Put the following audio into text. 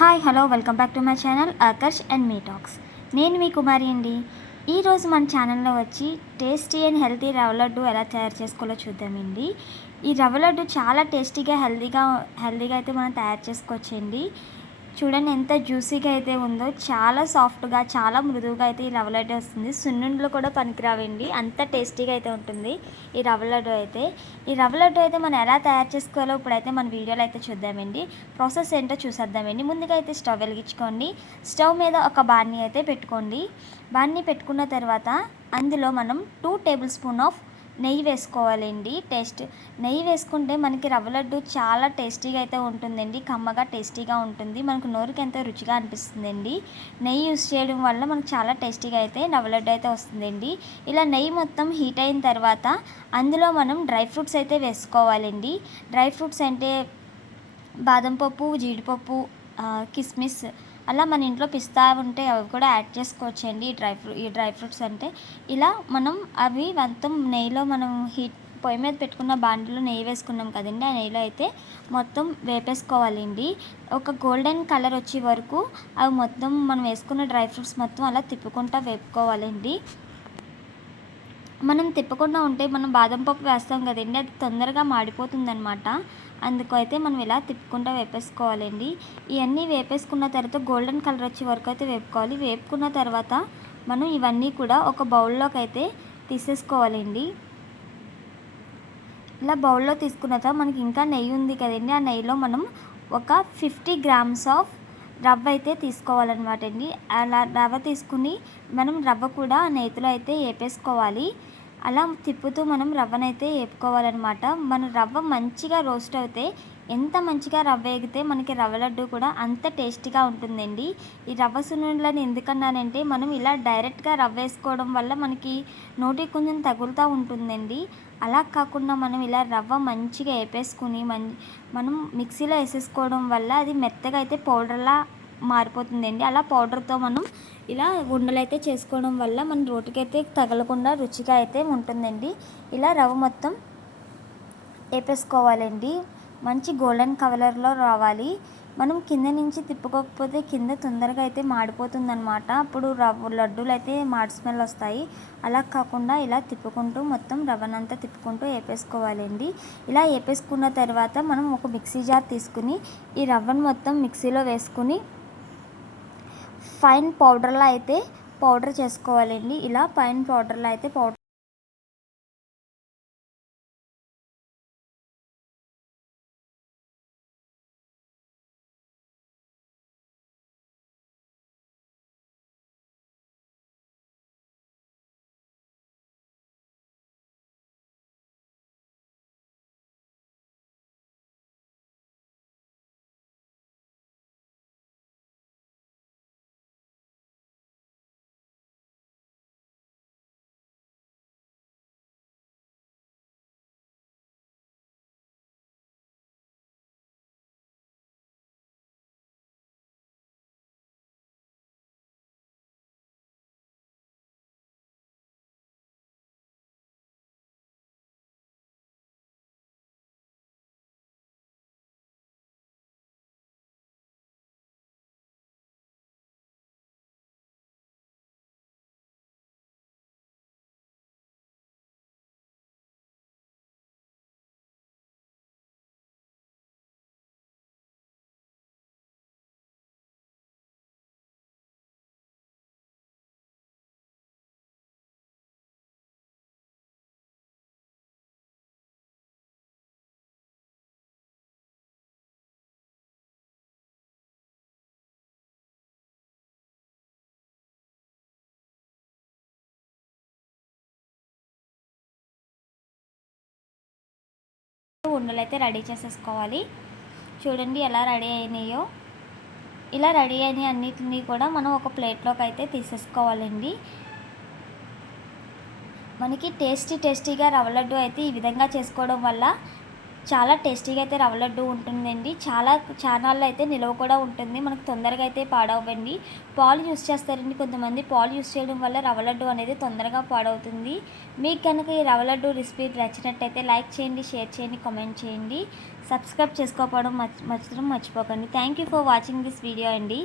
Hi hello welcome back to my channel Aakarsh and మీ talks. నేను మీ కుమారి అండి. ఈరోజు మన ఛానల్లో వచ్చి టేస్టీ అండ్ హెల్తీ రవ్వ లడ్డు ఎలా తయారు చేసుకోవాలో చూద్దామండి. ఈ రవ్వ లడ్డు చాలా టేస్టీగా హెల్తీగా అయితే మనం తయారు చేసుకోవచ్చండి. చూడండి ఎంత జ్యూసీగా అయితే ఉందో, చాలా సాఫ్ట్గా చాలా మృదువుగా అయితే ఈ రవ్వ లడ్డు వస్తుంది. సున్నుండలు కూడా పనికిరావండి, అంత టేస్టీగా అయితే ఉంటుంది ఈ రవ్వ లడ్డు అయితే. ఈ రవ్వ లడ్డు అయితే మనం ఎలా తయారు చేసుకోవాలో ఇప్పుడైతే మన వీడియోలో అయితే చూద్దామండి. ప్రాసెస్ ఏంటో చూసేద్దామండి. ముందుగా అయితే స్టవ్ వెలిగించుకోండి. స్టవ్ మీద ఒక బాణీ అయితే పెట్టుకోండి. బాణీ పెట్టుకున్న తర్వాత అందులో మనం 2 టేబుల్ స్పూన్ ఆఫ్ నెయ్యి వేసుకోవాలండి. నెయ్యి వేసుకుంటే మనకి రవ్వ లడ్డు చాలా టేస్టీగా అయితే ఉంటుందండి, కమ్మగా టేస్టీగా ఉంటుంది, మనకు నోరుకి ఎంతో రుచిగా అనిపిస్తుందండి. నెయ్యి యూస్ చేయడం వల్ల మనకు చాలా టేస్టీగా అయితే రవ్వ లడ్డు అయితే వస్తుందండి. ఇలా నెయ్యి మొత్తం హీట్ అయిన తర్వాత అందులో మనం డ్రై ఫ్రూట్స్ అయితే వేసుకోవాలండి. డ్రై ఫ్రూట్స్ అంటే బాదం పప్పు, జీడిపప్పు, కిస్మిస్, అలా మన ఇంట్లో పిస్తా ఉంటే అవి కూడా యాడ్ చేసుకోవచ్చండి. ఈ డ్రై ఫ్రూట్స్ అంటే ఇలా మనం అవి మొత్తం నెయ్యిలో మనం పొయ్యి మీద పెట్టుకున్న బాండిలో నెయ్యి వేసుకున్నాం కదండి, ఆ నెయ్యిలో అయితే మొత్తం వేపేసుకోవాలండి. ఒక గోల్డెన్ కలర్ వచ్చే వరకు అవి మొత్తం మనం వేసుకున్న డ్రై ఫ్రూట్స్ మొత్తం అలా తిప్పుకుంటూ వేపుకోవాలండి. మనం తిప్పకుండా ఉంటే మనం బాదం పప్పు వేస్తాం కదండి, అది తొందరగా మాడిపోతుందనమాట. అందుకు అయితే మనం ఇలా తిప్పుకుంటూ వేపేసుకోవాలండి. ఇవన్నీ వేపేసుకున్న తర్వాత గోల్డెన్ కలర్ వచ్చే వరకు అయితే వేపుకోవాలి. వేపుకున్న తర్వాత మనం ఇవన్నీ కూడా ఒక బౌల్లోకి అయితే తీసేసుకోవాలండి. ఇలా బౌల్లో తీసుకున్న తర్వాత మనకి ఇంకా నెయ్యి ఉంది కదండి, ఆ నెయ్యిలో మనం ఒక 50 గ్రామ్స్ ఆఫ్ రవ్వ అయితే తీసుకోవాలన్నమాట అండి. అలా రవ్వ తీసుకుని మనం రవ్వ కూడా నెయ్యిలో అయితే వేపేసుకోవాలి. అలా తిప్పుతూ మనం రవ్వనైతే వేపుకోవాలన్నమాట. మన రవ్వ మంచిగా రోస్ట్ అవుతే, ఎంత మంచిగా రవ్వ వేగితే మనకి రవ్వ లడ్డు కూడా అంత టేస్టీగా ఉంటుందండి. ఈ రవ్వ సున్నుండలని ఎందుకన్నానంటే, మనం ఇలా డైరెక్ట్గా రవ్వ వేసుకోవడం వల్ల మనకి నోటికి కొంచెం తగులుతూ ఉంటుందండి. అలా కాకుండా మనం ఇలా రవ్వ మంచిగా వేపేసుకుని మనం మిక్సీలో వేసేసుకోవడం వల్ల అది మెత్తగా అయితే పౌడర్లా మారిపోతుందండి. అలా పౌడర్తో మనం ఇలా ఉండలైతే చేసుకోవడం వల్ల మన రోటికైతే తగలకుండా రుచిగా అయితే ఉంటుందండి. ఇలా రవ్వ మొత్తం వేపేసుకోవాలండి. మంచి గోల్డెన్ కలర్లో రావాలి. మనం కింద నుంచి తిప్పుకోకపోతే కింద తొందరగా అయితే మాడిపోతుందన్నమాట. అప్పుడు లడ్డూలు అయితే మాడి స్మెల్ వస్తాయి. అలా కాకుండా ఇలా తిప్పుకుంటూ మొత్తం రవ్వనంతా తిప్పుకుంటూ వేపేసుకోవాలండి. ఇలా వేపేసుకున్న తర్వాత మనం ఒక మిక్సీ జార్ తీసుకుని ఈ రవ్వను మొత్తం మిక్సీలో వేసుకుని ఫైన్ పౌడర్లా అయితే పౌడర్ చేసుకోవాలండి. ఇలా ఫైన్ పౌడర్లా అయితే పౌడర్ ఉండలు అయితే రెడీ చేసేసుకోవాలి. చూడండి ఎలా రెడీ అయినాయో. ఇలా రెడీ అయిన అన్నిటినీ కూడా మనం ఒక ప్లేట్లోకి అయితే తీసేసుకోవాలండి. మనకి టేస్టీగా రవ్వ లడ్డు అయితే ఈ విధంగా చేసుకోవడం వల్ల చాలా టేస్టీగా అయితే రవ్వ లడ్డు ఉంటుందండి. చాలా చానాళ్ళు అయితే నిలువ కూడా ఉంటుంది. మనకు తొందరగా అయితే పాడవ్వండి. పాలు యూజ్ చేస్తారండి కొంతమంది. పాలు యూజ్ చేయడం వల్ల రవ్వ లడ్డు అనేది తొందరగా పాడవుతుంది. మీకు కనుక ఈ రవ్వ లడ్డు రెసిపీ నచ్చినట్టయితే లైక్ చేయండి, షేర్ చేయండి, కామెంట్ చేయండి. సబ్స్క్రైబ్ చేసుకోకపోవడం మాత్రం మర్చిపోకండి. Thank you for watching this video అండి.